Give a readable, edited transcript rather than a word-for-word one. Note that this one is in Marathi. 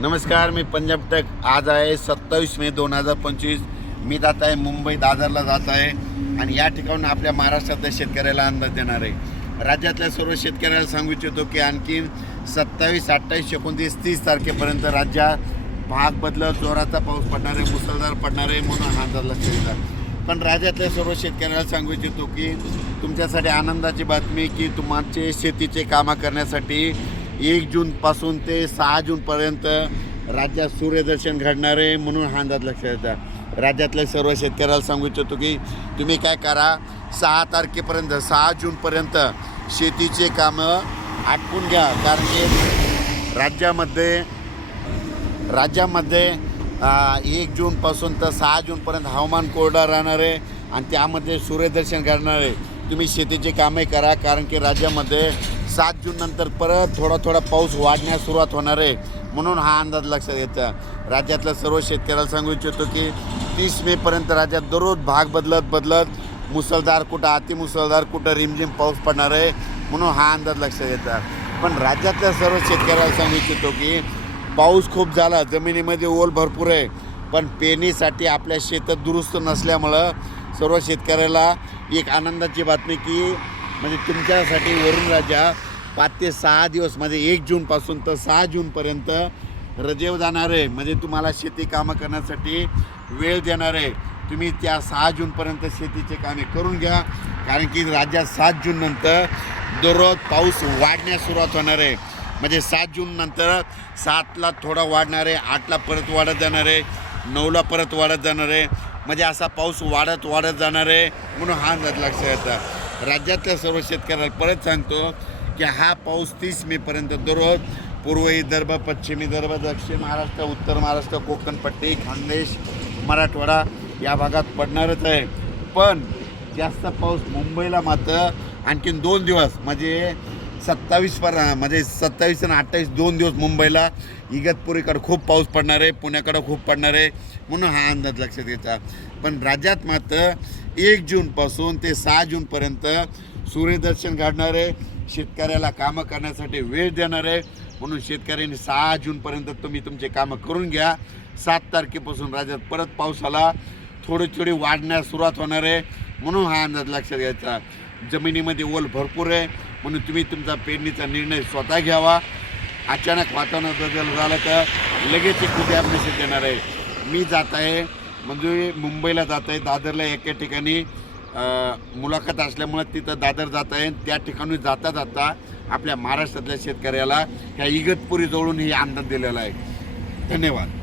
नमस्कार, मी पंजाब टेक। आज आहे 27 मे 2025। मी जात आहे मुंबई दादरला जात आहे आणि या ठिकाणून आपल्या महाराष्ट्रातल्या शेतकऱ्याला अंदाज देणार आहे। राज्यातल्या सर्व शेतकऱ्याला सांगू इच्छितो की आणखी 27, 28, 29, 30 तारखेपर्यंत राज्यात भाग बदलत जोराचा पाऊस पडणार आहे, मुसळधार पडणार आहे म्हणून हा अंदाज लक्षात येतात। पण राज्यातल्या सर्व शेतकऱ्याला सांगू इच्छितो की तुमच्यासाठी आनंदाची बातमी की तुमचे शेतीचे कामं करण्यासाठी 1 जूनपासून ते 6 जूनपर्यंत राज्यात सूर्यदर्शन घडणार आहे म्हणून हा अंदाज लक्षात येतात। राज्यातल्या सर्व शेतकऱ्याला सांगू इच्छितो की तुम्ही काय करा, 6 तारखेपर्यंत 6 जूनपर्यंत शेतीचे कामं आटपून घ्या, कारण की राज्यामध्ये 1 जूनपासून तर 6 जूनपर्यंत हवामान कोरडं राहणार आहे आणि त्यामध्ये सूर्यदर्शन घडणार आहे। तुम्ही शेतीची कामे करा, कारण की राज्यामध्ये 7 जूननंतर परत थोडा पाऊस वाढण्यास सुरुवात होणार आहे म्हणून हा अंदाज लक्षात येतो। राज्यातल्या सर्व शेतकऱ्याला सांगू इच्छितो की 30 मेपर्यंत राज्यात दररोज भाग बदलत मुसळधार, कुठं अतिमुसळधार, कुठं रिमझिम पाऊस पडणार आहे म्हणून हा अंदाज लक्षात येतात। पण राज्यातल्या सर्व शेतकऱ्याला सांगू इच्छितो की पाऊस खूप झाला, जमिनीमध्ये ओल भरपूर आहे, पण पेरणीसाठी आपल्या शेतात दुरुस्त नसल्यामुळं सर्व शेतकऱ्याला एक आनंदाची बातमी की म्हणजे तुमच्यासाठी वरून राज्या 5 ते 6 दिवस म्हणजे 1 जूनपासून तर 6 जूनपर्यंत रजेवर जाणार आहे, म्हणजे तुम्हाला शेती कामं करण्यासाठी वेळ देणार आहे। तुम्ही त्या 6 जूनपर्यंत शेतीचे कामे करून घ्या, कारण की राज्यात 7 जूननंतर दररोज पाऊस वाढण्यास सुरुवात होणार आहे। म्हणजे 7 जूननंतर 7ला थोडा वाढणार आहे, 8ला परत वाढत जाणार आहे, 9ला परत वाढत जाणार आहे, म्हणजे असा पाऊस वाढत जाणार आहे म्हणून हा अंदाज लक्षात येतात। राज्यातल्या सर्व शेतकऱ्याला परत सांगतो की हा पाऊस 30 मेपर्यंत दररोज पूर्व विदर्भ, पश्चिम विदर्भ, दक्षिण महाराष्ट्र, उत्तर महाराष्ट्र, कोकण पट्टी, खानदेश, मराठवाडा या भागात पडणारच आहे। पण जास्त पाऊस मुंबईला मात्र आणखीन 2 दिवस म्हणजे 27 आणि 28 2 दिवस मुंबईला इगतपुरीकडे खूप पाऊस पडणार आहे, पुण्याकडे खूप पडणार आहे म्हणून हा अंदाज लक्षात येतात। पण राज्यात मात्र 1 जूनपासून ते 6 जूनपर्यंत सूर्यदर्शन घडणार आहे, शेतकऱ्याला कामं करण्यासाठी वेळ देणार आहे म्हणून शेतकऱ्यांनी 6 जूनपर्यंत तुम्ही तुमचे कामं करून घ्या। 7 तारखेपासून राज्यात परत पावसाला थोडी वाढण्यास सुरुवात होणार आहे म्हणून हा अंदाज लक्षात घ्यायचा। जमिनीमध्ये ओल भरपूर आहे म्हणून तुम्ही तुमचा पेरणीचा निर्णय स्वतः घ्यावा। अचानक वातावरण बदल झालं तर लगेच एक उद्या मेसेज देणार आहे। मी जात आहे म्हणजे मुंबईला जात आहे, दादरला एका ठिकाणी मुलाखत असल्यामुळे तिथं दादर जात आहे। त्या ठिकाणी जाता आपल्या महाराष्ट्रातल्या शेतकऱ्याला ह्या इगतपुरी जवळून ही अंदाज दिलेला आहे। धन्यवाद।